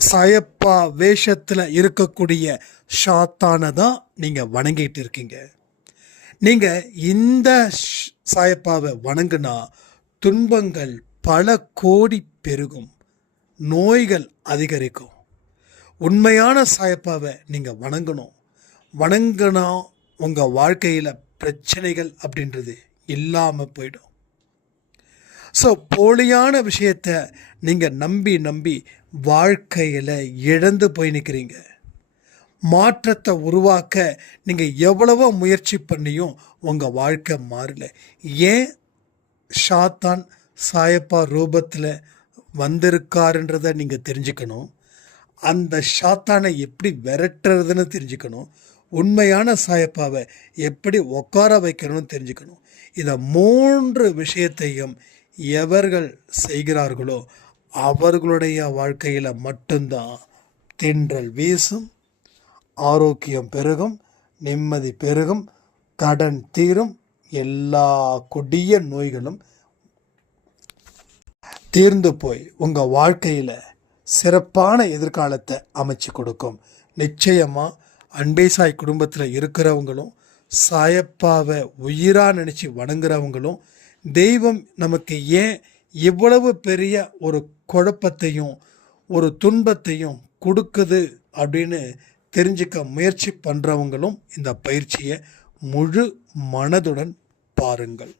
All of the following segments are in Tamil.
சாயப்பா வேஷத்தில் இருக்கக்கூடிய சாத்தானை தான் நீங்கள் வணங்கிட்டு இருக்கீங்க. நீங்கள் இந்த சாயப்பாவை வணங்குனா துன்பங்கள் பல கோடி பெருகும், நோய்கள் அதிகரிக்கும். உண்மையான சாயப்பாவை நீங்கள் வணங்கணும். வணங்கினா உங்கள் வாழ்க்கையில் பிரச்சனைகள் அப்படின்றது இல்லாமல் போயிடும். ஸோ போலியான விஷயத்தை நீங்கள் நம்பி வாழ்க்கையில் இழந்து போய் நிற்கிறீங்க. மாற்றத்தை உருவாக்க நீங்கள் எவ்வளவோ முயற்சி பண்ணியும் உங்கள் வாழ்க்கை மாறல. ஏன் சாத்தான் சாயப்பா ரூபத்தில் வந்திருக்காருன்றதை நீங்கள் தெரிஞ்சுக்கணும். அந்த சாத்தானை எப்படி விரட்டுறதுன்னு தெரிஞ்சுக்கணும். உண்மையான சாயப்பாவை எப்படி உட்கார வைக்கணும்னு தெரிஞ்சுக்கணும். இதை 3 விஷயத்தையும் எவர்கள் செய்கிறார்களோ அவர்களுடைய வாழ்க்கையில் மட்டும்தான் தென்றல் வீசும், ஆரோக்கியம் பெருகும், நிம்மதி பெருகும், கடன் தீரும், எல்லா கொடிய நோய்களும் தீர்ந்து போய் உங்கள் வாழ்க்கையில் சிறப்பான எதிர்காலத்தை அமைச்சு கொடுக்கும். நிச்சயமாக அன்பேசாய் குடும்பத்தில் இருக்கிறவங்களும் சாயப்பாவை உயிராக நினச்சி வணங்குறவங்களும் தெய்வம் நமக்கு ஏன் இவ்வளவு பெரிய ஒரு குழப்பத்தையும் ஒரு துன்பத்தையும் கொடுக்குது அப்படின்னு தெரிஞ்சுக்க முயற்சி பண்ணுறவங்களும் இந்த பயிற்சியை முழு மனதுடன் பாருங்கள்.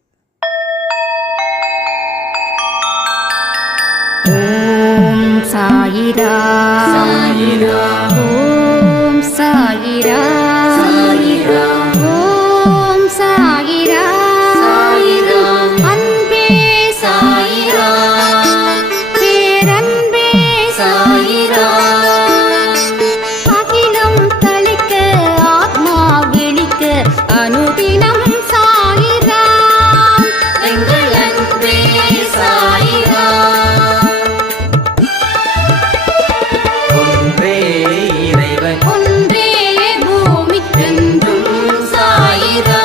ஓம் சாயிரா சாயிரா, ஓம் சாயிரா சாயிரா, ஓம் சாயிரா சாயிரா, அன்பே சாயிரா, பேரன்பே சாயிரா, அகிலம் தளிக்க ஆத்மா விழிக்க அனுதினம் சாயிரா, எங்கள் அன்பே சாயிரா. ஒன்றே பூமிக்கென்றும் சாயிரா,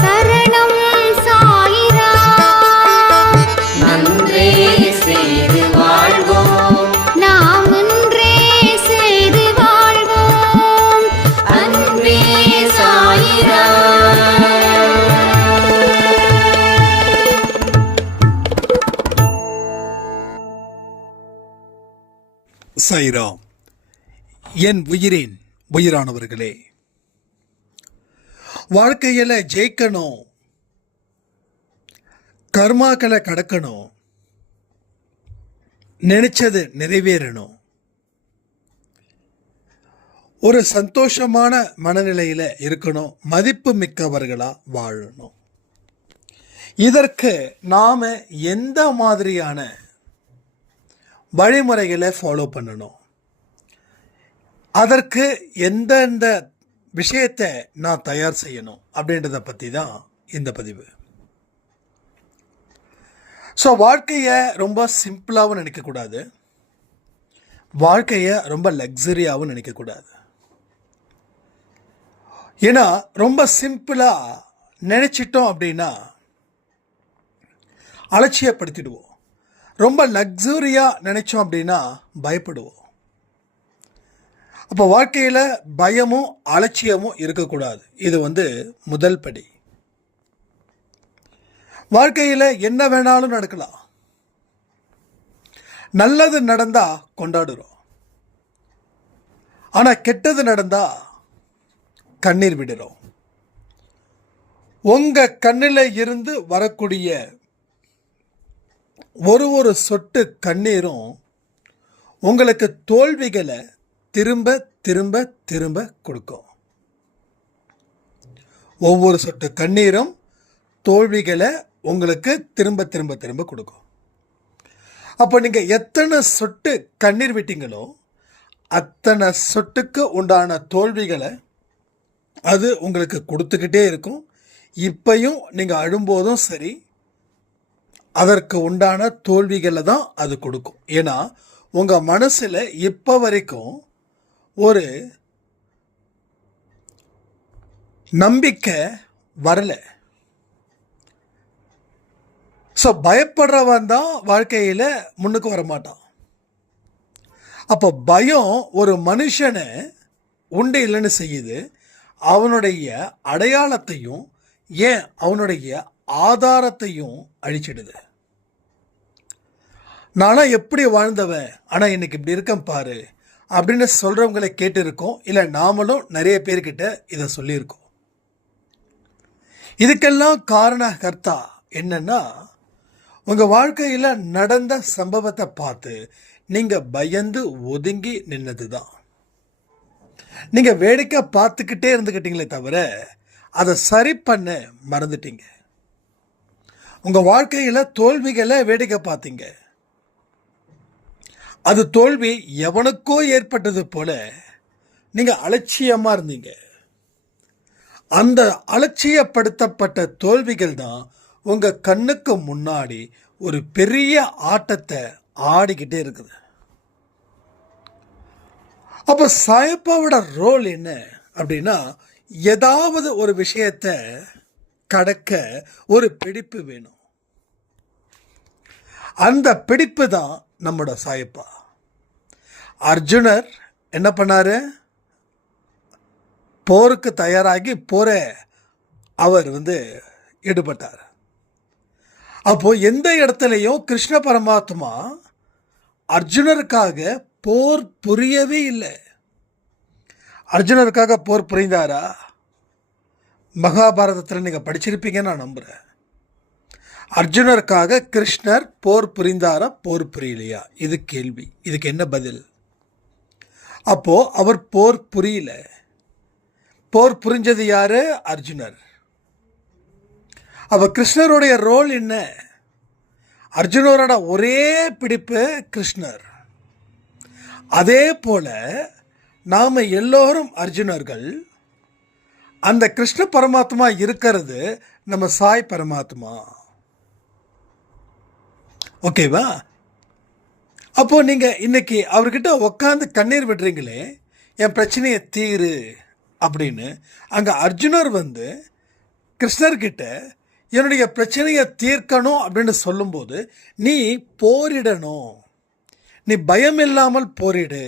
சரணம் சாயிரா, நன்றே செய்து வாழ்வோம், நாம் ஒன்றே செய்து வாழ்வோம், அன்பே சாயிரா. சாய்ராம். என் உயிரின் உயிரானவர்களே, வாழ்க்கையில் ஜெயிக்கணும், கர்மாக்களை கடக்கணும், நினைச்சது நிறைவேறணும், ஒரு சந்தோஷமான மனநிலையில் இருக்கணும், மதிப்பு மிக்கவர்களா வாழணும். இதற்கு நாம எந்த மாதிரியான வழிமுறைகளை ஃபாலோ பண்ணணும், அதற்கு எந்தெந்த விஷயத்தை நான் தயார் செய்யணும் அப்படின்றத பற்றி தான் இந்த பதிவு. ஸோ வாழ்க்கையை ரொம்ப சிம்பிளாகவும் நினைக்கக்கூடாது, வாழ்க்கையை ரொம்ப லக்ஸரியாகவும் நினைக்கக்கூடாது. ஏன்னா ரொம்ப சிம்பிளாக நினச்சிட்டோம் அப்படின்னா அலட்சியப்படுத்திடுவோம். ரொம்ப லக்ஸரியாக நினைச்சோம் அப்படின்னா பயப்படுவோம். அப்போ வாழ்க்கையில் பயமும் அலட்சியமும் இருக்கக்கூடாது. இது முதல் படி. வாழ்க்கையில் என்ன வேணாலும் நடக்கலாம். நல்லது நடந்தா கொண்டாடுறோம், ஆனால் கெட்டது நடந்தா கண்ணீர் விடுறோம். உங்க கண்ணில் இருந்து வரக்கூடிய ஒரு சொட்டு கண்ணீரும் உங்களுக்கு தோல்விகளை திரும்ப திரும்ப திரும்ப கொடுக்கும். ஒவ்வொரு சொட்டு கண்ணீரும் தோல்விகளை உங்களுக்கு திரும்ப திரும்ப திரும்ப கொடுக்கும். அப்போ நீங்கள் எத்தனை சொட்டு கண்ணீர் விட்டீங்களோ அத்தனை சொட்டுக்கு உண்டான தோல்விகளை அது உங்களுக்கு கொடுத்துக்கிட்டே இருக்கும். இப்பையும் நீங்கள் அழும்போதும் சரி, அதற்கு உண்டான தோல்விகளை தான் அது கொடுக்கும். ஏன்னா உங்கள் மனசில் இப்போ வரைக்கும் ஒரு நம்பிக்கை வரலை. ஸோ பயப்படுறவன் தான் வாழ்க்கையில் முன்னுக்கு வரமாட்டான். அப்போ பயம் ஒரு மனுஷனை உண்டு இல்லைன்னு செய்யுது. அவனுடைய அடையாளத்தையும் ஏன் அவனுடைய ஆதாரத்தையும் அழிச்சிடுது. நானும் எப்படி வாழ்ந்தவன், ஆனால் இன்னைக்கு இப்படி இருக்கேன் பாரு அப்படின்னு சொல்கிறவங்களை கேட்டிருக்கோம். இல்லை நாமளும் நிறைய பேர்கிட்ட இதை சொல்லியிருக்கோம். இதுக்கெல்லாம் காரணகர்த்தா என்னன்னா, உங்கள் வாழ்க்கையில் நடந்த சம்பவத்தை பார்த்து நீங்கள் பயந்து ஒதுங்கி நின்னது தான். நீங்கள் வேடிக்கை பார்த்துக்கிட்டே இருந்துக்கிட்டீங்களே தவிர அதை சரி பண்ண மறந்துட்டீங்க. உங்கள் வாழ்க்கையில் தோல்விகளை வேடிக்கை பார்த்தீங்க. அது தோல்வி எவனுக்கோ ஏற்பட்டது போல நீங்கள் அலட்சியமாக இருந்தீங்க. அந்த அலட்சியப்படுத்தப்பட்ட தோல்விகள் தான் உங்கள் கண்ணுக்கு முன்னாடி ஒரு பெரிய ஆட்டத்தை ஆடிக்கிட்டே இருக்குது. அப்போ சாயப்பாவோட ரோல் என்ன அப்படின்னா, ஏதாவது ஒரு விஷயத்தை கடக்க ஒரு பிடிப்பு வேணும். அந்த பிடிப்பு தான் நம்மளோட சாயப்பா. அர்ஜுனர் என்ன பண்ணாரு? போருக்கு தயாராகி அவர் ஈடுபட்டார். அப்போ எந்த இடத்துலையும் கிருஷ்ண பரமாத்மா அர்ஜுனருக்காக போர் புரியவே இல்லை. அர்ஜுனருக்காக போர் புரிந்தாரா? மகாபாரதத்தில் நீங்கள் படிச்சிருப்பீங்கன்னு நான் நம்புகிறேன். அர்ஜுனருக்காக கிருஷ்ணர் போர் புரிந்தாரா, போர் புரியலையா? இது கேள்வி. இதுக்கு என்ன பதில்? அப்போ அவர் போர் புரியல. போர் புரிஞ்சது யாரு? அர்ஜுனர். அப்ப கிருஷ்ணருடைய ரோல் என்ன? அர்ஜுனரோட ஒரே பிடிப்பு கிருஷ்ணர். அதே போல நாம எல்லோரும் அர்ஜுனர்கள். அந்த கிருஷ்ண பரமாத்மா இருக்கிறது நம்ம சாய் பரமாத்மா. ஓகேவா? அப்போ நீங்க இன்னைக்கு அவர்கிட்ட உட்காந்து கண்ணீர் விடுறீங்களே, என் பிரச்சனையை தீரு அப்படின்னு. அங்க அர்ஜுனர் கிருஷ்ணர்கிட்ட என்னுடைய பிரச்சனையை தீர்க்கணும் அப்படின்னு சொல்லும்போது, நீ போரிடணும், நீ பயம் இல்லாமல் போரிடு,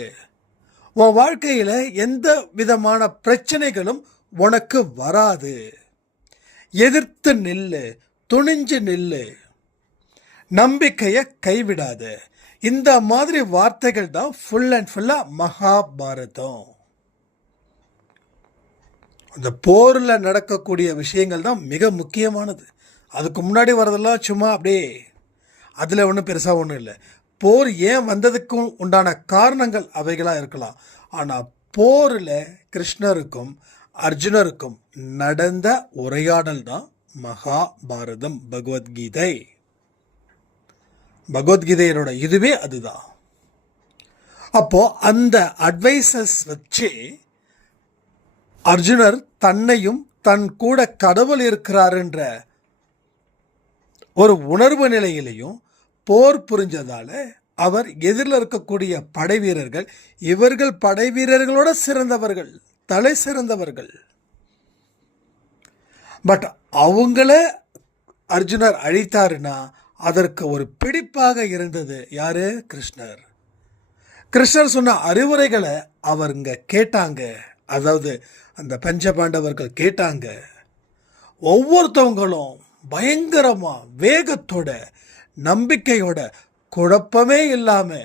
உன் வாழ்க்கையில் எந்த விதமான பிரச்சனைகளும் உனக்கு வராது, எதிர்த்து நில்லு, துணிஞ்சு நில்லு, நம்பிக்கையை கைவிடாத. இந்த மாதிரி வார்த்தைகள் தான் ஃபுல் அண்ட் ஃபுல்லாக மகாபாரதம். அந்த போரில் நடக்கக்கூடிய விஷயங்கள் தான் மிக முக்கியமானது. அதுக்கு முன்னாடி வரதெல்லாம் சும்மா அப்படியே, அதில் ஒன்றும் பெருசாக ஒன்றும் இல்லை. போர் ஏன் வந்ததுக்கும் உண்டான காரணங்கள் அவைகளாக இருக்கலாம். ஆனால் போரில் கிருஷ்ணருக்கும் அர்ஜுனருக்கும் நடந்த உரையாடல் தான் மகாபாரதம், பகவத்கீதை. பகவத்கீதையோட இதுவே அதுதான். அப்போ அந்த அட்வைசஸ் வச்சு அர்ஜுனர் தன்னையும் தன் கூட கடவுள் இருக்கிறாருன்ற ஒரு உணர்வு நிலையிலையும் போர் புரிஞ்சதால அவர் எதிரில் இருக்கக்கூடிய படை வீரர்கள், இவர்கள் படை வீரர்களோட சிறந்தவர்கள், தலை சிறந்தவர்கள். பட் அவங்கள அர்ஜுனர் அழித்தாருன்னா அதற்கு ஒரு பிடிப்பாக இருந்தது யாரு? கிருஷ்ணர். கிருஷ்ணர் சொன்ன அறிவுரைகளை அவருங்க கேட்டாங்க. அதாவது அந்த பஞ்சபாண்டவர்கள் கேட்டாங்க. ஒவ்வொருத்தவங்களும் பயங்கரமா வேகத்தோட, நம்பிக்கையோட, குழப்பமே இல்லாம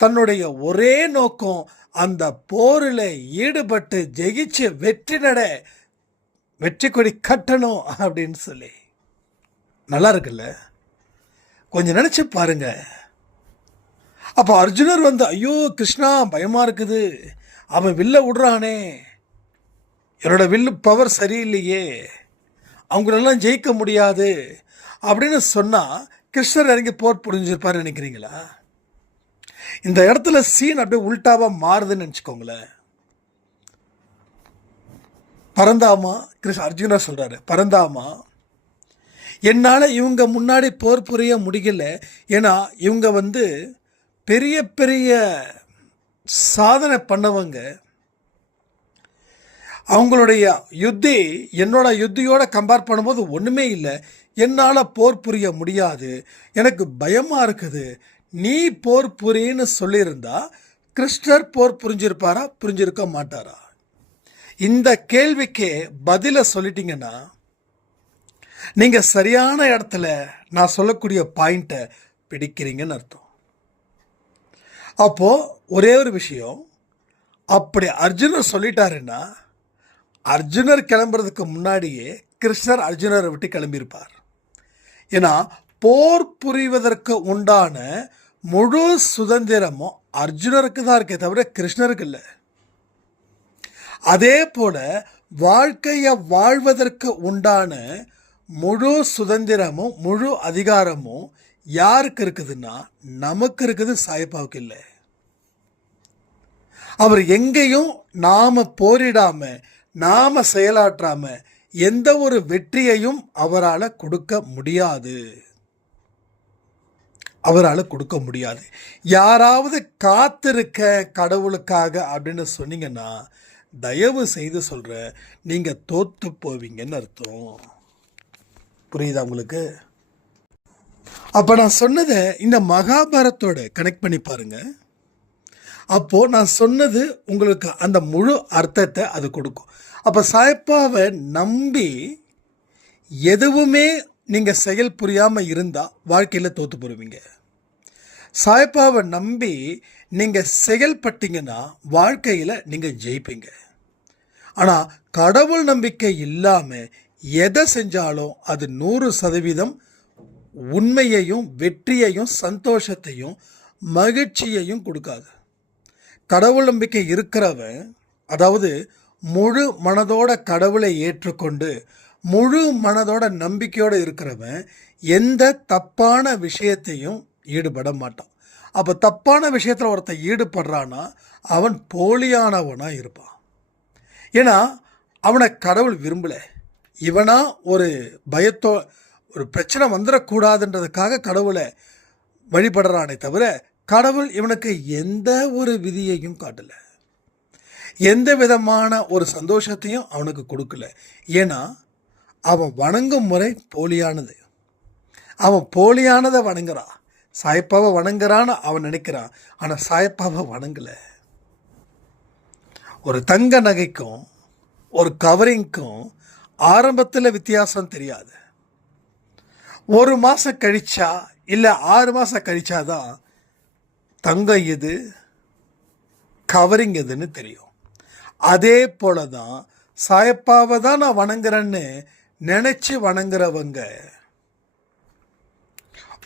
தன்னுடைய ஒரே நோக்கம் அந்த போரில் ஈடுபட்டு ஜெயிச்சு வெற்றி கொடி கட்டணும் அப்படின்னு சொல்லி. நல்லா இருக்குல்ல? கொஞ்சம் நினைச்சு பாருங்க. அப்போ அர்ஜுனர் ஐயோ கிருஷ்ணா பயமா இருக்குது, அவன் வில்ல விடுறானே, என்னோட வில்லு பவர் சரியில்லையே, அவங்களெல்லாம் ஜெயிக்க முடியாது அப்படின்னு சொன்னா கிருஷ்ணர் இறங்கி போர் புரிஞ்சிருப்பாரு நினைக்கிறீங்களா? இந்த இடத்துல சீன் அப்படியே உல்டாவா மாறுதுன்னு நினச்சிக்கோங்களேன். பரந்தாமா, அர்ஜுனர் சொல்றாரு, பரந்தாமா என்னால் இவங்க முன்னாடி போர் புரிய முடியல. ஏன்னா இவங்க பெரிய பெரிய சாதனை பண்ணவங்க. அவங்களுடைய யுத்தி என்னோட யுத்தியோட கம்பேர் பண்ணும்போது ஒன்றுமே இல்லை. என்னால் போர் புரிய முடியாது, எனக்கு பயமாக இருக்குது, நீ போர் புரின்னு சொல்லியிருந்தா கிருஷ்ணர் போர் புரிஞ்சிருப்பாரா, புரிஞ்சிருக்க மாட்டாரா? இந்த கேள்விக்கு பதிலை சொல்லிட்டீங்கன்னா நீங்க சரியான இடத்துல நான் சொல்லக்கூடிய பாயிண்ட்டை பிடிக்கிறீங்கன்னு அர்த்தம். அப்போ ஒரே ஒரு விஷயம், அப்படி அர்ஜுனர் சொல்லிட்டாருன்னா அர்ஜுனர் கிளம்புறதுக்கு முன்னாடியே கிருஷ்ணர் அர்ஜுனரை விட்டு கிளம்பியிருப்பார். ஏன்னா போர் புரிவதற்கு உண்டான முழு சுதந்திரமும் அர்ஜுனருக்கு தான் இருக்கே தவிர கிருஷ்ணருக்கு இல்லை. அதே போல வாழ்க்கையை வாழ்வதற்கு உண்டான முழு சுதந்திரமும் முழு அதிகாரமும் யாருக்கு இருக்குதுன்னா நமக்கு இருக்குது, சாயப்பாவுக்கு இல்லை. அவர் எங்கேயும் நாம போரிடாம நாம செயலாற்றாம எந்த ஒரு வெற்றியையும் அவரால் கொடுக்க முடியாது. யாராவது காத்திருக்க கடவுளுக்காக அப்படின்னு சொன்னீங்கன்னா தயவு செய்து சொல்கிறேன், நீங்கள் தோற்று போவீங்கன்னு அர்த்தம். புரியுதா உங்களுக்கு? அப்போ நான் சொன்னதை இந்த மகாபாரத்தோட கனெக்ட் பண்ணி பாருங்க. அப்போது நான் சொன்னது உங்களுக்கு அந்த முழு அர்த்தத்தை அது கொடுக்கும். அப்போ சாயப்பாவை நம்பி எதுவுமே நீங்கள் செயல் புரியாமல் இருந்தால் வாழ்க்கையில் தோற்று போடுவீங்க. சாயப்பாவை நம்பி நீங்கள் செயல்பட்டீங்கன்னா வாழ்க்கையில் நீங்கள் ஜெயிப்பீங்க. ஆனால் கடவுள் நம்பிக்கை இல்லாமல் எதை செஞ்சாலும் அது 100% உண்மையையும் வெற்றியையும் சந்தோஷத்தையும் மகிழ்ச்சியையும் கொடுக்காது. கடவுள் நம்பிக்கை இருக்கிறவன், அதாவது முழு மனதோட கடவுளை ஏற்றுக்கொண்டு முழு மனதோட நம்பிக்கையோடு இருக்கிறவன் எந்த தப்பான விஷயத்தையும் ஈடுபட மாட்டான். அப்போ தப்பான விஷயத்தில் ஒருத்தன் ஈடுபடுறான்னா அவன் போலியானவனாக இருப்பான். ஏன்னா அவனை கடவுள் விரும்பலை. இவனா ஒரு ஒரு பிரச்சனை வந்துடக்கூடாதுன்றதுக்காக கடவுளை வழிபடுறானே தவிர கடவுள் இவனுக்கு எந்த ஒரு விதியையும் காட்டலை, எந்த விதமான ஒரு சந்தோஷத்தையும் அவனுக்கு கொடுக்கல. ஏன்னா அவன் வணங்கும் முறை போலியானது. அவன் போலியானதை வணங்குறான். சாயப்பாவை வணங்குறான்னு அவன் நினைக்கிறான், ஆனால் சாயப்பாவை வணங்கலை. ஒரு தங்க நகைக்கும் ஒரு கவரிங்க்கும் ஆரம்பத்தில் வித்தியாசம் தெரியாது. 1 மாதம் கழிச்சா இல்லை 6 மாதம் கழிச்சாதான் தங்கம் எது கவரிங் எதுன்னு தெரியும். அதே போல தான் சாயப்பாவை தான் நான் வணங்குறேன்னு நினச்சி வணங்குறவங்க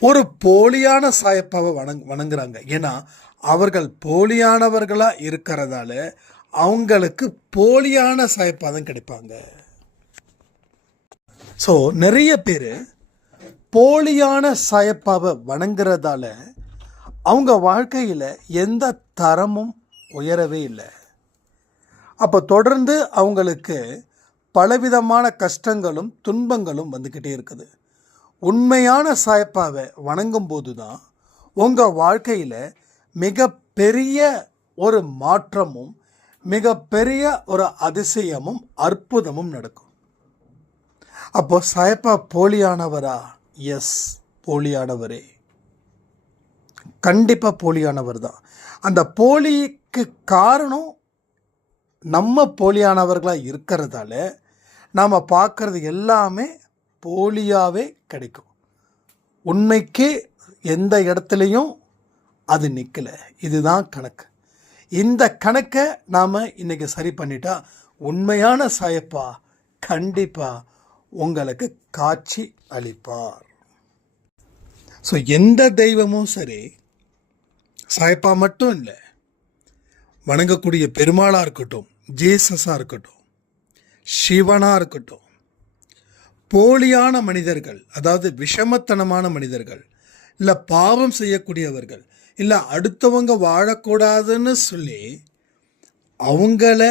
ஒரு போலியான சாயப்பாவை வணங்குறாங்க. ஏன்னா அவர்கள் போலியானவர்களாக இருக்கிறதால அவங்களுக்கு போலியான சாயப்பாதம் கிடைப்பாங்க. ஸோ நிறைய பேர் போலியான சாயப்பாவை வணங்குறதால அவங்க வாழ்க்கையில் எந்த தரமும் உயரவே இல்லை. அப்போ தொடர்ந்து அவங்களுக்கு பலவிதமான கஷ்டங்களும் துன்பங்களும் வந்துக்கிட்டே இருக்குது. உண்மையான சாயப்பாவை வணங்கும் போது தான் உங்கள் வாழ்க்கையில் மிகப்பெரிய ஒரு மாற்றமும் மிகப்பெரிய ஒரு அதிசயமும் அற்புதமும் நடக்கும். அப்போ சாயப்பா போலியானவரா? எஸ், போலியானவரே, கண்டிப்பாக போலியானவர் தான். அந்த போலிக்கு காரணம் நம்ம போலியானவர்களாக இருக்கிறதால நாம் பார்க்குறது எல்லாமே போலியாகவே கிடைக்கும். உண்மைக்கு எந்த இடத்துலையும் அது நிற்கலை. இதுதான் கணக்கு. இந்த கணக்கை நாம் இன்றைக்கி சரி பண்ணிட்டா உண்மையான சாயப்பா கண்டிப்பாக உங்களுக்கு காட்சி அளிப்பார். ஸோ எந்த தெய்வமும் சரி, சாயப்பா மட்டும் இல்லை, வணங்கக்கூடிய பெருமாளாக இருக்கட்டும், ஜீசஸாக இருக்கட்டும், சிவனாக இருக்கட்டும், போலியான மனிதர்கள், அதாவது விஷமத்தனமான மனிதர்கள், இல்லை பாவம் செய்யக்கூடியவர்கள், இல்லை அடுத்தவங்க வாழக்கூடாதுன்னு சொல்லி அவங்கள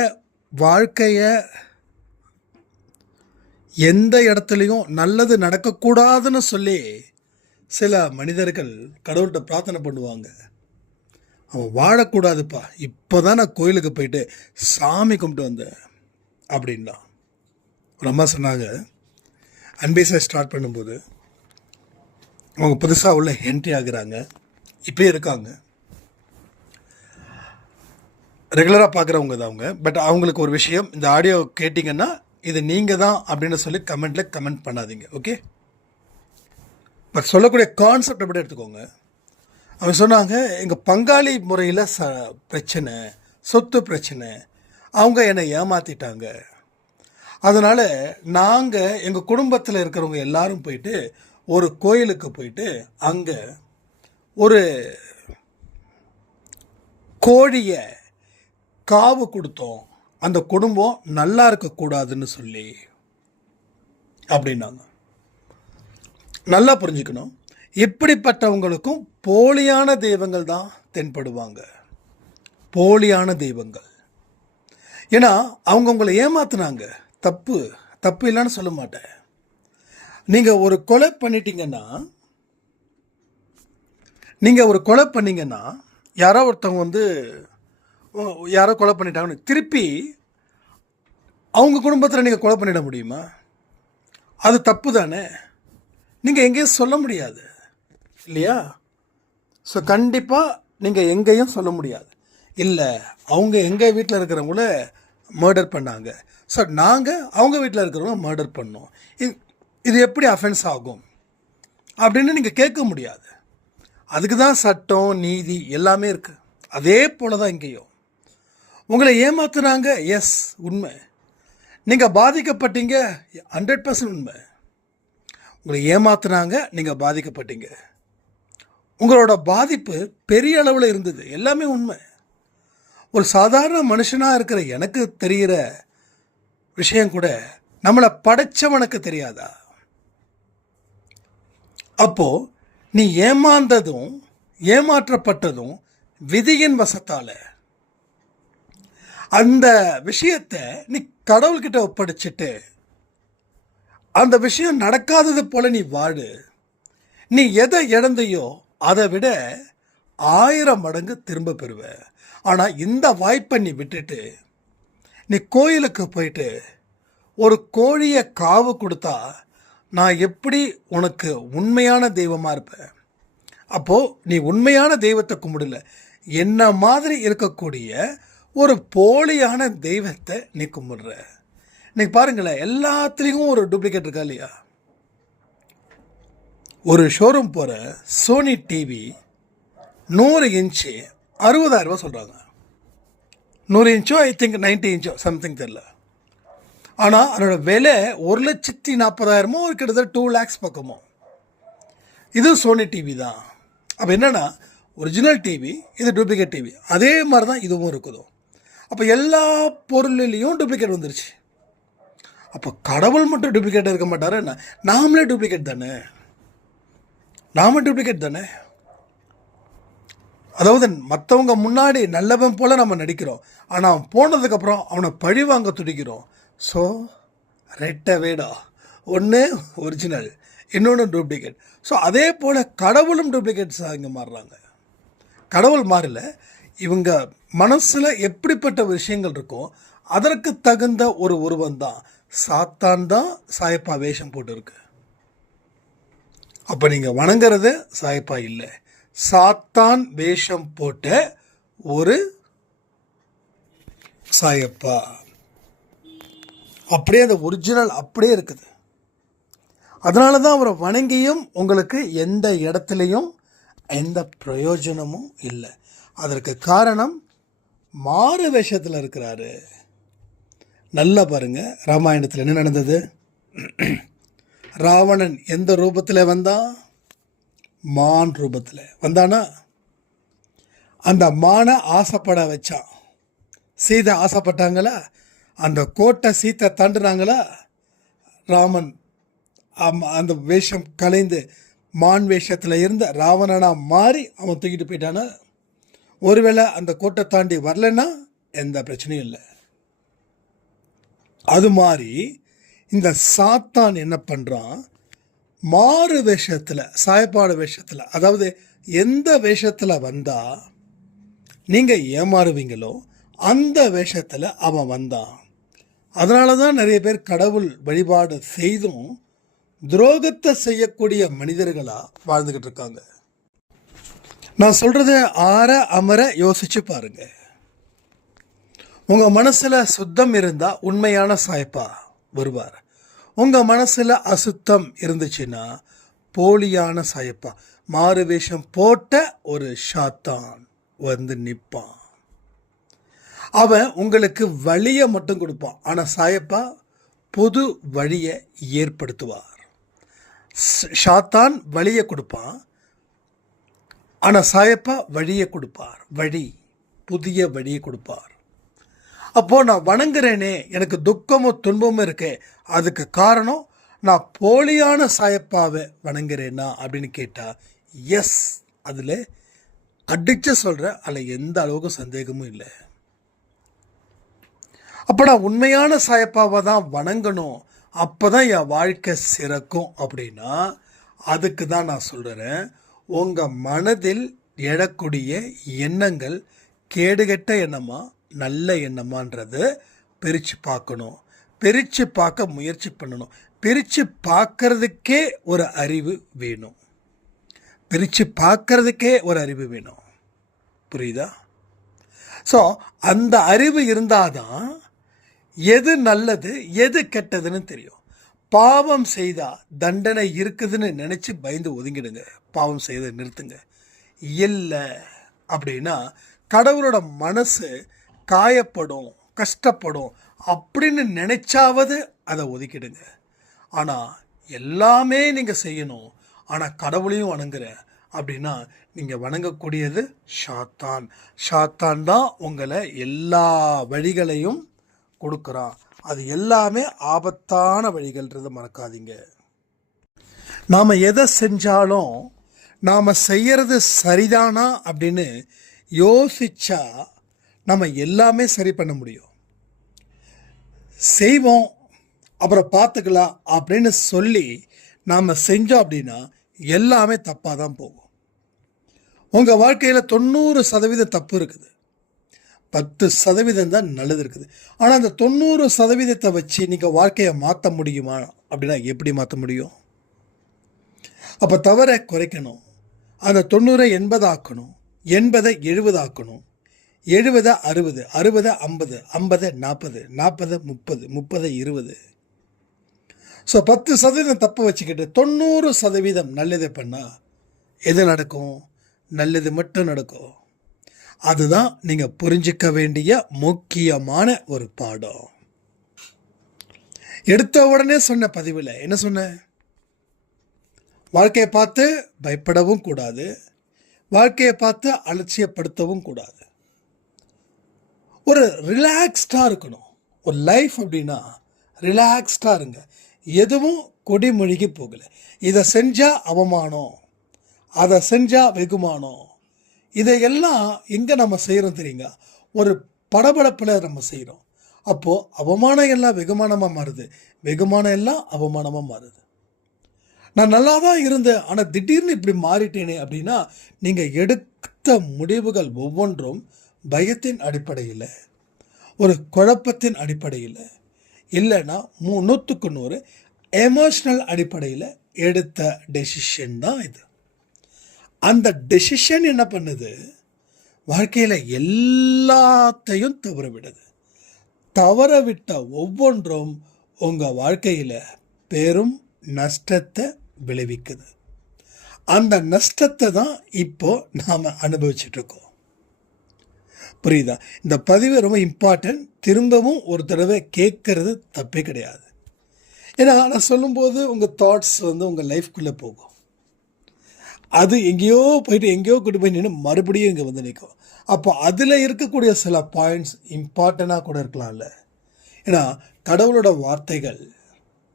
வாழ்க்கையை எந்த இடத்துலையும் நல்லது நடக்கக்கூடாதுன்னு சொல்லி சில மனிதர்கள் கடவுள்கிட்ட பிரார்த்தனை பண்ணுவாங்க. அவன் வாழக்கூடாதுப்பா, இப்போ தான் நான் கோயிலுக்கு போயிட்டு சாமி கும்பிட்டு வந்தேன் அப்படின்னா. ஒரு அம்மா சொன்னாங்க, அன்பேசை ஸ்டார்ட் பண்ணும்போது அவங்க புதுசாக உள்ள என்ட்ரி ஆகுறாங்க, இப்படியே இருக்காங்க. ரெகுலராக பார்க்குறவங்க தான் அவங்க. பட் அவங்களுக்கு ஒரு விஷயம், இந்த ஆடியோ கேட்டிங்கன்னா இது நீங்கள் தான் அப்படின்னு சொல்லி கமெண்ட்டில் கமெண்ட் பண்ணாதீங்க. ஓகே, பட் சொல்லக்கூடிய கான்செப்ட் எப்படி எடுத்துக்கோங்க. அவங்க சொன்னாங்க, எங்கள் பங்காளி முறையில் பிரச்சனை, சொத்து பிரச்சனை, அவங்க என்னை ஏமாற்றிட்டாங்க. அதனால் நாங்கள் எங்கள் குடும்பத்தில் இருக்கிறவங்க எல்லாரும் போயிட்டு ஒரு கோயிலுக்கு போயிட்டு அங்கே ஒரு கோழியை காவு கொடுத்தோம், அந்த குடும்பம் நல்லா இருக்கக்கூடாதுன்னு சொல்லி அப்படின்னாங்க. நல்லா புரிஞ்சுக்கணும், இப்படிப்பட்டவங்களுக்கும் போலியான தெய்வங்கள் தான் தென்படுவாங்க, போலியான தெய்வங்கள். ஏன்னா அவங்க உங்களை ஏமாத்துனாங்க. தப்பு தப்பு இல்லைன்னு சொல்ல மாட்டேன். நீங்கள் ஒரு கொலை பண்ணீங்கன்னா யாரோ ஒருத்தவங்க வந்து யாரோ கொலை பண்ணிட்டாங்கன்னு திருப்பி அவங்க குடும்பத்தில் நீங்கள் கொலை பண்ணிட முடியுமா? அது தப்பு தானே. நீங்கள் எங்கேயும் சொல்ல முடியாது இல்லையா? ஸோ கண்டிப்பாக நீங்கள் எங்கேயும் சொல்ல முடியாது, இல்லை அவங்க எங்கள் வீட்டில் இருக்கிறவங்கள மர்டர் பண்ணாங்க, ஸோ நாங்கள் அவங்க வீட்டில் இருக்கிறவங்க மர்டர் பண்ணோம், இது எப்படி அஃபென்ஸ் ஆகும் அப்படின்னு நீங்கள் கேட்க முடியாது. அதுக்கு தான் சட்டம், நீதி எல்லாமே இருக்குது. அதே போல் தான் இங்கேயும் உங்களை ஏமாத்துனாங்க. எஸ், உண்மை. நீங்கள் பாதிக்கப்பட்டீங்க, 100% உண்மை. உங்களை ஏமாத்துனாங்க, நீங்கள் பாதிக்கப்பட்டீங்க. உங்களோட பாதிப்பு பெரிய அளவில் இருந்தது, எல்லாமே உண்மை. ஒரு சாதாரண மனுஷனாக இருக்கிற எனக்கு தெரிகிற விஷயம் கூட நம்மளை படைச்சவனுக்கு தெரியாதா? அப்போது நீ ஏமாந்ததும் ஏமாற்றப்பட்டதும் விதியின் வசத்தால். அந்த விஷயத்தை நீ கடவுள்கிட்ட ஒப்படைச்சிட்டு அந்த விஷயம் நடக்காதது போல நீ வாடு. நீ எதை இழந்தையோ அதை விட 1000 மடங்கு திரும்ப பெறுவ. ஆனால் இந்த வாய்ப்பை நீ விட்டுட்டு நீ கோயிலுக்கு போயிட்டு ஒரு கோழியை காவு கொடுத்தா நான் எப்படி உனக்கு உண்மையான தெய்வமாக இருப்பேன்? அப்போது நீ உண்மையான தெய்வத்தை கும்பிடல, என்ன மாதிரி இருக்கக்கூடிய ஒரு போலியான தெய்வத்தை நீ கும்பிடுற. இன்னைக்கு பாருங்களேன், எல்லாத்துலேயும் ஒரு டூப்ளிகேட் இருக்கா இல்லையா? ஒரு ஷோரூம் போகிற சோனி டிவி 100 இன்ச்சு 60,000 ரூபா சொல்கிறாங்க. 100 இன்ச்சோ ஐ திங்க் 90 இன்ச்சோ சம்திங் தெரில. ஆனால் அதோட விலை 1,40,000 கிட்டத்தட்ட 2 lakhs பக்கமோ. இது சோனி டிவி தான். அப்போ என்னென்னா, ஒரிஜினல் டிவி, இது டூப்ளிகேட் டிவி. அதே மாதிரி தான் இதுவும் இருக்குதோ. அப்போ எல்லா பொருளிலையும் டூப்ளிகேட் வந்துருச்சு. அப்போ கடவுள் மட்டும் டூப்ளிகேட் இருக்க மாட்டாரு என்ன? நாமளே டூப்ளிகேட் தானே, டூப்ளிகேட் தானே. அதாவது மற்றவங்க முன்னாடி நல்லவன் போல் நம்ம நடிக்கிறோம், ஆனால் அவன் போனதுக்கப்புறம் அவனை பழி வாங்க துடிக்கிறோம். ஸோ ரெட்டை வேடா, ஒன்று ஒரிஜினல், இன்னொன்று டூப்ளிகேட். ஸோ அதே போல் கடவுளும் டூப்ளிகேட்ஸாக இங்கே மாறுறாங்க. கடவுள் மாறல, இவங்க மனசில் எப்படிப்பட்ட விஷயங்கள் இருக்கோ அதற்கு தகுந்த ஒரு உருவம் தான். சாத்தான் தான் சாயப்பா வேஷம் போட்டுருக்கு. அப்போ நீங்கள் வணங்குறது சாயப்பா இல்லை, சாத்தான் வேஷம் போட்ட ஒரு சாயப்பா. அப்படியே அந்த ஒரிஜினல் அப்படியே இருக்குது. அதனால தான் அவரை வணங்கியும் உங்களுக்கு எந்த இடத்துலையும் எந்த பிரயோஜனமும் இல்லை. அதற்கு காரணம் மாறு வேஷத்தில் இருக்கிறாரு. நல்லா பாருங்க, ராமாயணத்தில் என்ன நடந்தது? ராவணன் எந்த ரூபத்தில் வந்தான்? மான் ரூபத்தில் வந்தானா? அந்த மானை ஆசைப்பட வச்சான். சீதை ஆசைப்பட்டாங்களா? அந்த கோட்டை சீத்தை தாண்டுனாங்களா? ராமன் அந்த வேஷம் கலைந்து மான் வேஷத்தில் இருந்த ராவணனாக மாறி அவன் தூக்கிட்டு போயிட்டானா? ஒருவேளை அந்த கோட்டை தாண்டி வரலன்னா எந்த பிரச்சனையும் இல்லை. அது மாதிரி இந்த சாத்தான் என்ன பண்ணுறான்? மாறு வேஷத்தில், சாயப்பாடு வேஷத்தில், அதாவது எந்த வேஷத்தில் வந்தால் நீங்கள் ஏமாறுவீங்களோ அந்த வேஷத்தில் அவன் வந்தான். அதனால தான் நிறைய பேர் கடவுள் வழிபாடு செய்தும் துரோகத்தை செய்யக்கூடிய மனிதர்களாக வாழ்ந்துக்கிட்டு இருக்காங்க. நான் சொல்கிறத ஆற அமர யோசிச்சு பாருங்க. உங்கள் மனசில் சுத்தம் இருந்தால் உண்மையான சாயப்பா வருவார். உங்கள் மனசில் அசுத்தம் இருந்துச்சுன்னா போலியான சாயப்பா, மாறு வேஷம் போட்ட ஒரு சாத்தான் வந்து நிற்பான். அவன் உங்களுக்கு வழியை மட்டும் கொடுப்பான், ஆனால் சாயப்பா புது வழியை ஏற்படுத்துவார். சாத்தான் வழியை கொடுப்பான், ஆனால் சாயப்பா வழியை கொடுப்பார். புதிய வழியை கொடுப்பார். அப்போது நான் வணங்குறேனே, எனக்கு துக்கமும் துன்பமும் இருக்கே, அதுக்கு காரணம் நான் போலியான சாயப்பாவை வணங்குறேனா அப்படின்னு கேட்டால் எஸ், அதில் அடித்து சொல்கிறேன், அதில் எந்த அளவுக்கு சந்தேகமும் இல்லை. அப்போ நான் உண்மையான சாயப்பாவை தான் வணங்கணும், அப்போ தான் என் வாழ்க்கை சிறக்கும் அப்படின்னா அதுக்கு தான் நான் சொல்கிறேன், உங்கள் மனதில் எழக்கூடிய எண்ணங்கள் கேடுகெட்ட எண்ணமா நல்ல எண்ணமான்றது பிரித்து பார்க்கணும். பிரித்து பார்க்க முயற்சி பண்ணணும். பிரித்து பார்க்கறதுக்கே ஒரு அறிவு வேணும். புரியுதா? ஸோ அந்த அறிவு இருந்தால் தான் எது நல்லது எது கெட்டதுன்னு தெரியும். பாவம் செய்தால் தண்டனை இருக்குதுன்னு நினச்சி பயந்து ஒதுங்கிடுங்க, பாவம் செய்த நிறுத்துங்க. இல்லை அப்படின்னா கடவுளோட மனசு காயப்படும், கஷ்டப்படும் அப்படின்னு நினைச்சாவது அதை ஒதுக்கிடுங்க. ஆனால் எல்லாமே நீங்கள் செய்யணும், ஆனால் கடவுளையும் வணங்குறேன் அப்படின்னா நீங்கள் வணங்கக்கூடியது சாத்தான் தான் உங்களை எல்லா வழிகளையும் கொடுக்குறான். அது எல்லாமே ஆபத்தான வழிகள்ன்றதை மறக்காதீங்க. நாம் எதை செஞ்சாலும் நாம் செய்கிறது சரிதானா அப்படின்னு யோசிச்சா நம்ம எல்லாமே சரி பண்ண முடியும். செய்வோம் அப்புறம் பார்த்துக்கலாம் அப்படின்னு சொல்லி நாம் செஞ்சோம் அப்படின்னா எல்லாமே தப்பாக தான் போகும். உங்கள் வாழ்க்கையில் 90% தப்பு இருக்குது, 10% தான் நல்லது இருக்குது. ஆனால் அந்த 90% வச்சு நீங்கள் வாழ்க்கையை மாற்ற முடியுமா அப்படின்னா எப்படி மாற்ற முடியும்? அப்போ தவறை குறைக்கணும். அந்த 90 80 ஆக்கணும், 80 70 ஆக்கணும், 70 60, 60 50, 50 40, 40 30, 30 20. ஸோ 10% தப்பு வச்சுக்கிட்டு 90% நல்லது பண்ணால் எது நடக்கும்? நல்லது மட்டும் நடக்கும். அதுதான் நீங்கள் புரிஞ்சிக்க வேண்டிய முக்கியமான ஒரு பாடம். எடுத்த உடனே சொன்ன பதிவில் என்ன சொன்னேன்? வாழ்க்கையை பார்த்து பயப்படவும் கூடாது, வாழ்க்கையை பார்த்து அலட்சியப்படுத்தவும் கூடாது. ஒரு ரிலாக்ஸ்டாக இருக்கணும். ஒரு லைஃப் அப்படின்னா ரிலாக்ஸ்டாக இருங்க. எதுவும் கொடிமொழிகி போகலை. இதை செஞ்சால் அவமானம், அதை செஞ்சால் வெகுமானம், இதையெல்லாம் எங்கே நம்ம செய்கிறோம் தெரியுங்க? ஒரு படபடப்பில் நம்ம செய்கிறோம். அப்போது அவமானம் எல்லாம் வெகுமானமாக மாறுது, வெகுமானம் எல்லாம் அவமானமாக மாறுது. நான் நல்லா தான் இருந்தேன், ஆனால் திடீர்னு இப்படி மாறிட்டேனே அப்படின்னா நீங்கள் எடுத்த முடிவுகள் ஒவ்வொன்றும் பயத்தின் அடிப்படையில், ஒரு குழப்பத்தின் அடிப்படையில், இல்லைன்னா 100க்கு 100 எமோஷ்னல் அடிப்படையில் எடுத்த டெசிஷன் தான் இது. அந்த டெசிஷன் என்ன பண்ணுது? வாழ்க்கையில் எல்லாத்தையும் தவற விடுது. தவற விட்ட ஒவ்வொன்றும் உங்கள் வாழ்க்கையில் பெரும் நஷ்டத்தை விளைவிக்குது. அந்த நஷ்டத்தை தான் இப்போ நாம் அனுபவிச்சிட்ருக்கோம். புரியுதா? இந்த பதிவு ரொம்ப இம்பார்ட்டன்ட். திரும்பவும் ஒரு தடவை கேட்கறது தப்பே கிடையாது. ஏன்னா நான் சொல்லும்போது உங்கள் தாட்ஸ் உங்கள் லைஃப்குள்ளே போகும். அது எங்கேயோ போயிட்டு எங்கேயோ கூட்டு போய் நின்று மறுபடியும் இங்கே வந்து நிற்கும். அப்போ அதில் இருக்கக்கூடிய சில பாயிண்ட்ஸ் இம்பார்ட்டண்ட்டாக கூட இருக்கலாம்ல. ஏன்னா கடவுளோட வார்த்தைகள்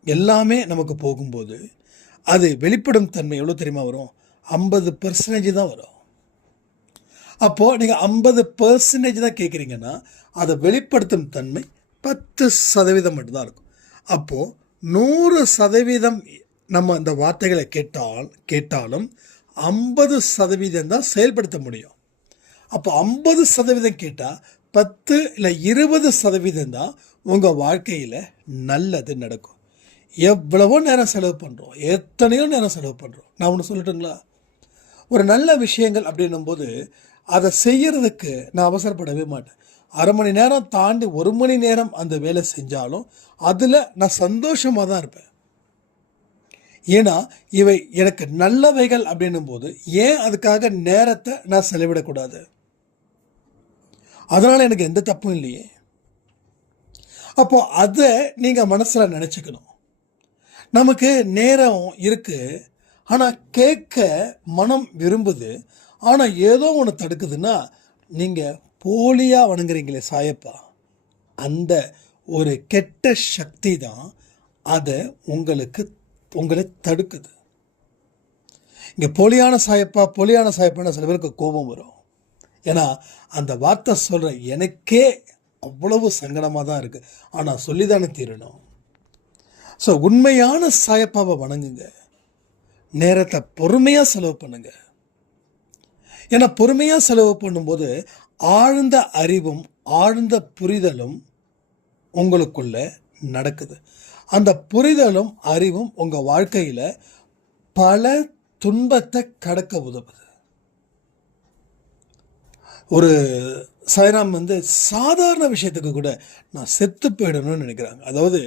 எல்லாமே நமக்கு போகும்போது அது வெளிப்படும் தன்மை எவ்வளோ தெரியுமா வரும்? 50% தான் வரும். அப்போது நீங்கள் 50% தான் கேட்குறீங்கன்னா அதை வெளிப்படுத்தும் தன்மை 10% மட்டும்தான் இருக்கும். அப்போது 100% நம்ம அந்த வார்த்தைகளை கேட்டாலும் 50% தான் செயல்படுத்த முடியும். அப்போ 50% கேட்டால் 10 இல்லை 20% தான் உங்கள் வாழ்க்கையில் நல்லது நடக்கும். எவ்வளவோ நேரம் செலவு பண்ணுறோம், எத்தனையோ நேரம் செலவு பண்ணுறோம். நான் ஒன்று சொல்லட்டுங்களா? ஒரு நல்ல விஷயங்கள் அப்படின்னும்போது அதை செய்யறதுக்கு நான் அவசரப்படவே மாட்டேன். 1/2 மணி நேரம் தாண்டி 1 மணி நேரம் அந்த வேலை செஞ்சாலும் அதில் நான் சந்தோஷமாக தான் இருப்பேன். ஏன்னா இவை எனக்கு நல்லவைகள் அப்படின்னும் போது ஏன் அதுக்காக நேரத்தை நான் செலவிடக்கூடாது? அதனால் எனக்கு எந்த தப்பும் இல்லையே. அப்போ அதை நீங்கள் மனசில் நினச்சிக்கணும். நமக்கு நேரம் இருக்குது, ஆனால் கேட்க மனம் விரும்புது, ஆனால் ஏதோ ஒன்று தடுக்குதுன்னா நீங்கள் போலியாக வணங்குறீங்களே சாயப்பா, அந்த ஒரு கெட்ட சக்தி தான் அதை உங்களை தடுக்குது. இங்கே போலியான சாயப்பான சில பேருக்கு கோபம் வரும். ஏன்னா அந்த வார்த்தை சொல்கிற எனக்கே அவ்வளவு சங்கடமாக தான் இருக்குது. ஆனால் சொல்லி தானே தீரணும். ஸோ உண்மையான சாயப்பாவை வணங்குங்க. நேரத்தை பொறுமையாக செலவு பண்ணுங்க. ஏன்னா பொறுமையாக செலவு பண்ணும்போது ஆழ்ந்த அறிவும் ஆழ்ந்த புரிதலும் உங்களுக்குள்ள நடக்குது. அந்த புரிதலும் அறிவும் உங்கள் வாழ்க்கையில் பல துன்பத்தை கடக்க உதவுது. ஒரு சாய்ராம் சாதாரண விஷயத்துக்கு கூட நான் செத்து போயிடணும்னு நினைக்கிறாங்க. அதாவது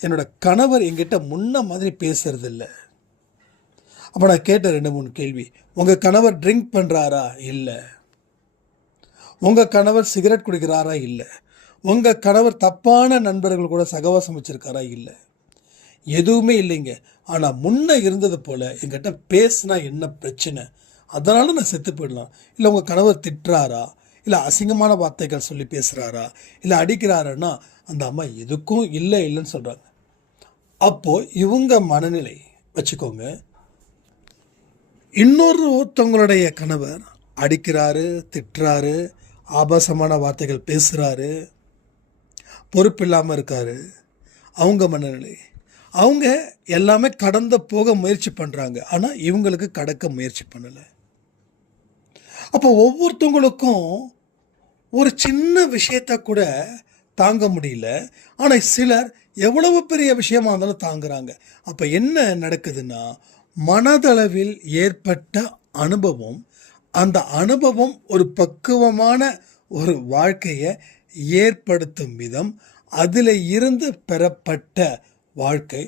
என்னோட கணவர் என்கிட்ட முன்ன மாதிரி பேசுறது இல்லை. அப்போ நான் கேட்ட 2-3 கேள்வி. உங்கள் கணவர் ட்ரிங்க் பண்ணுறாரா? இல்லை. உங்கள் கணவர் சிகரெட் குடிக்கிறாரா? இல்லை. உங்கள் கணவர் தப்பான நண்பர்கள் கூட சகவாசம் வச்சுருக்காரா? இல்லை. எதுவுமே இல்லைங்க. ஆனால் முன்ன இருந்தது போல் என்கிட்ட பேசுனா என்ன பிரச்சனை, அதனால நான் செத்து போயிடலாம். இல்லை உங்கள் கணவர் திட்டுறாரா, இல்லை அசிங்கமான வார்த்தைகள் சொல்லி பேசுகிறாரா, இல்லை அடிக்கிறாருன்னா அந்த அம்மா எதுக்கும் இல்லைன்னு சொல்கிறாங்க. அப்போது இவங்க மனநிலை வச்சுக்கோங்க. இன்னொருத்தவங்களுடைய கணவர் அடிக்கிறாரு, திட்டுறாரு, ஆபாசமான வார்த்தைகள் பேசுகிறாரு, பொறுப்பில்லாமல் இருக்காரு. அவங்க மனநிலை, அவங்க எல்லாமே கடந்து போக முயற்சி பண்ணுறாங்க, ஆனால் இவங்களுக்கு கடக்க முயற்சி பண்ணலை. அப்போ ஒவ்வொருத்தவங்களுக்கும் ஒரு சின்ன விஷயத்தை கூட தாங்க முடியல, ஆனால் சிலர் எவ்வளவு பெரிய விஷயமா இருந்தாலும் தாங்குறாங்க. அப்போ என்ன நடக்குதுன்னா, மனதளவில் ஏற்பட்ட அனுபவம், அந்த அனுபவம் ஒரு பக்குவமான ஒரு வாழ்க்கையை ஏற்படுத்தும் விதம், அதில் இருந்து பெறப்பட்ட வாழ்க்கை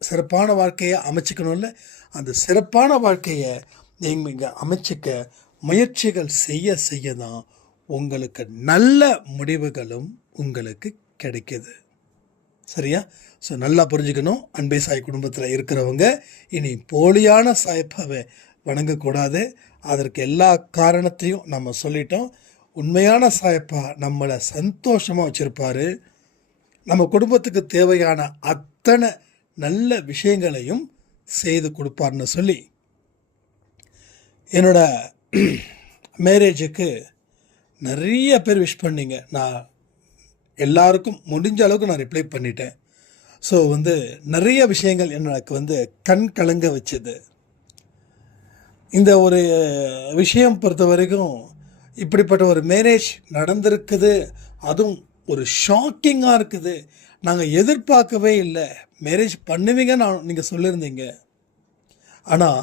சிறப்பான வாழ்க்கையை அமைச்சிக்கணும்ல, அந்த சிறப்பான வாழ்க்கையை நீங்கள் அமைச்சிக்க முயற்சிகள் செய்ய தான் உங்களுக்கு நல்ல முடிவுகளும் உங்களுக்கு கிடைக்கிது. சரியா? ஸோ நல்லா புரிஞ்சுக்கணும். அன்பே சாய் குடும்பத்தில் இருக்கிறவங்க இனி போலியான சாயப்பாவை வணங்கக்கூடாது. அதற்கு எல்லா காரணத்தையும் நம்ம சொல்லிட்டோம். உண்மையான சாயப்பா நம்மளை சந்தோஷமாக வச்சுருப்பார். நம்ம குடும்பத்துக்கு தேவையான அத்தனை நல்ல விஷயங்களையும் செய்து கொடுப்பார்னு சொல்லி, என்னோட மேரேஜுக்கு நிறைய பேர் விஷ் பண்ணிங்க. நான் எல்லாருக்கும் முடிஞ்ச அளவுக்கு நான் ரிப்ளை பண்ணிட்டேன். ஸோ நிறைய விஷயங்கள் எனக்கு கண் கலங்க வச்சுது. இந்த ஒரு விஷயம் பொறுத்த வரைக்கும் இப்படிப்பட்ட ஒரு மேரேஜ் நடந்திருக்குது, அதுவும் ஒரு ஷாக்கிங்காக இருக்குது. நாங்கள் எதிர்பார்க்கவே இல்லை. மேரேஜ் பண்ணுவீங்கன்னு நீங்கள் சொல்லியிருந்தீங்க, ஆனால்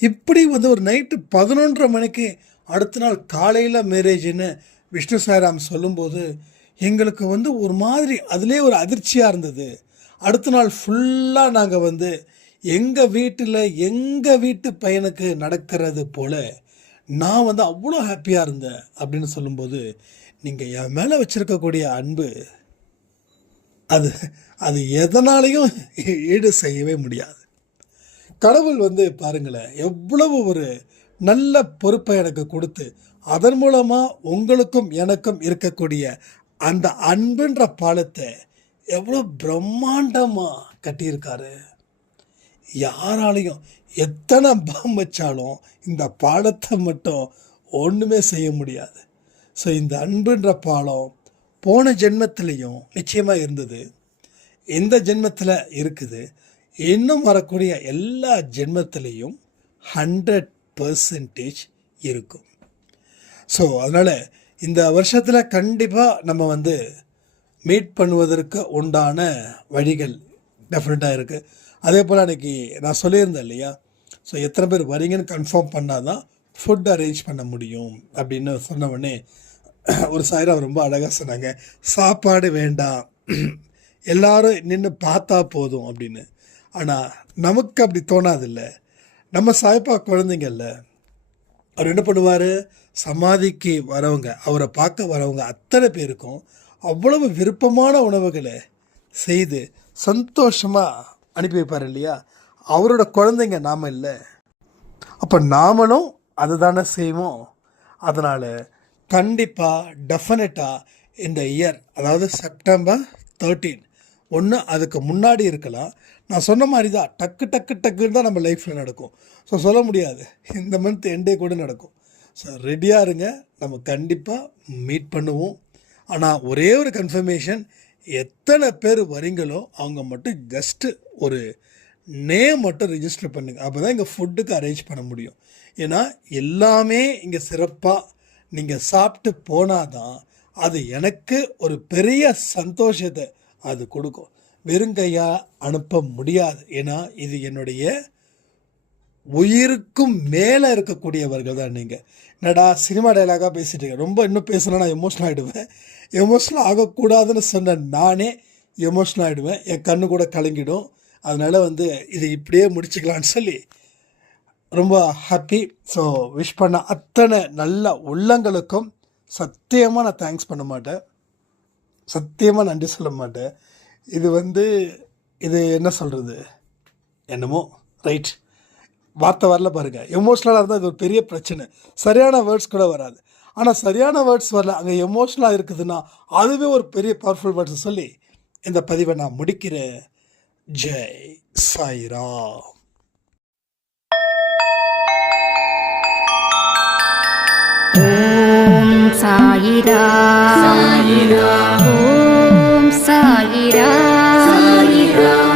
இப்படி ஒரு நைட்டு 11:30 மணிக்கு அடுத்த நாள் காலையில் மேரேஜ்னு விஷ்ணு சாய்ராம் சொல்லும்போது எங்களுக்கு ஒரு மாதிரி அதிலே ஒரு அதிர்ச்சியாக இருந்தது. அடுத்த நாள் ஃபுல்லாக நாங்கள் எங்கள் வீட்டு பையனுக்கு நடக்கிறது போல் நான் அவ்வளோ ஹாப்பியாக இருந்தேன் அப்படின்னு சொல்லும்போது, நீங்கள் என் மேலே வச்சுருக்கக்கூடிய அன்பு அது எதனாலையும் ஈடு செய்யவே முடியாது. கடவுள் பாருங்களேன், எவ்வளவு ஒரு நல்ல பொறுப்பை எனக்கு கொடுத்து அதன் மூலமாக உங்களுக்கும் எனக்கும் இருக்கக்கூடிய அந்த அன்புன்ற பாலத்தை எவ்வளோ பிரம்மாண்டமாக கட்டியிருக்காரு. யாராலையும் எத்தனை பாம் வச்சாலும் இந்த பாலத்தை மட்டும் ஒன்றுமே செய்ய முடியாது. ஸோ இந்த அன்புன்ற பாலம் போன ஜென்மத்திலையும் நிச்சயமாக இருந்தது, இந்த ஜென்மத்தில் இருக்குது, இன்னும் வரக்கூடிய எல்லா ஜென்மத்திலையும் 100% இருக்கும். ஸோ அதனால் இந்த வருஷத்தில் கண்டிப்பாக நம்ம மீட் பண்ணுவதற்கு உண்டான வழிகள் டெஃபினட்டாக இருக்குது. அதே போல் அன்றைக்கி நான் சொல்லியிருந்தேன் இல்லையா, ஸோ எத்தனை பேர் வரீங்கன்னு கன்ஃபார்ம் பண்ணால் தான் ஃபுட் அரேஞ்ச் பண்ண முடியும் அப்படின்னு சொன்ன உடனே ஒரு சாயிரம் ரொம்ப அழகாக சொன்னாங்க, சாப்பாடு வேண்டாம், எல்லாரும் நின்று பார்த்தா போதும் அப்படின்னு. ஆனால் நமக்கு அப்படி தோணாதில்ல. நம்ம சாய்ப்பா குழந்தைங்கள்ல அவர் என்ன பண்ணுவார், சமாதிக்கு வரவங்க, அவரை பார்க்க வரவங்க அத்தனை பேருக்கும் அவ்வளவு விருப்பமான உணவுகளை செய்து சந்தோஷமாக அனுப்பி வைப்பார் இல்லையா. அவரோட குழந்தைங்க நாம் இல்லை. அப்போ நாமளும் அதுதானே செய்வோம். அதனால் கண்டிப்பாக டெஃபினட்டாக இந்த இயர், அதாவது செப்டம்பர் 13 ஒன்று அதுக்கு முன்னாடி இருக்கலாம். நான் சொன்ன மாதிரி தான் டக்கு டக்கு டக்குன்னு தான் நம்ம லைஃப்பில் நடக்கும். ஸோ சொல்ல முடியாது, இந்த மந்த் எண்டே கூட நடக்கும். ஸோ ரெடியாக இருங்க, நம்ம கண்டிப்பாக மீட் பண்ணுவோம். ஆனால் ஒரே ஒரு கன்ஃபர்மேஷன், எத்தனை பேர் வரீங்களோ அவங்க மட்டும் ஜஸ்ட்டு ஒரு நேம் மட்டும் ரிஜிஸ்டர் பண்ணுங்கள். அப்போ தான் இங்கே ஃபுட்டுக்கு அரேஞ்ச் பண்ண முடியும். ஏன்னா எல்லாமே இங்கே சிறப்பாக நீங்கள் சாப்பிட்டு போனால் தான் அது எனக்கு ஒரு பெரிய சந்தோஷத்தை அது கொடுக்கும். வெறுங்கையாக அனுப்ப முடியாது. ஏன்னா இது என்னுடைய உயிருக்கும் மேலே இருக்கக்கூடியவர்கள் தான் நீங்கள். என்னடா சினிமா டைலாகாக பேசிட்டு ரொம்ப இன்னும் பேசுனா நான் எமோஷனல் ஆகிடுவேன். எமோஷனல் ஆகக்கூடாதுன்னு சொன்ன நானே எமோஷனல் ஆகிடுவேன், என் கண்ணு கூட கலங்கிடும். அதனால் இது இப்படியே முடிச்சுக்கலான்னு சொல்லி ரொம்ப ஹாப்பி. ஸோ விஷ் பண்ண அத்தனை நல்ல உள்ளங்களுக்கும் சத்தியமாக நான் தேங்க்ஸ் பண்ண மாட்டேன், சத்தியமாக நன்றி சொல்ல மாட்டேன். இது என்ன சொல்கிறது, என்னமோ ரைட் வார்த்தை வரல பாருங்கள். எமோஷ்னலாக இருந்தால் இது ஒரு பெரிய பிரச்சனை, சரியான வேர்ட்ஸ் கூட வராது. ஆனால் சரியான வேர்ட்ஸ் வரல, அங்கே எமோஷ்னலாக இருக்குதுன்னா அதுவே ஒரு பெரிய பவர்ஃபுல் வேர்ட்ஸ் சொல்லி இந்த பதிவை நான் முடிக்கிறேன். ஜெய் சாய்ராம். ஓம் சாயிரா சாயிரா, ஓம் சாயிரா சாயிரா.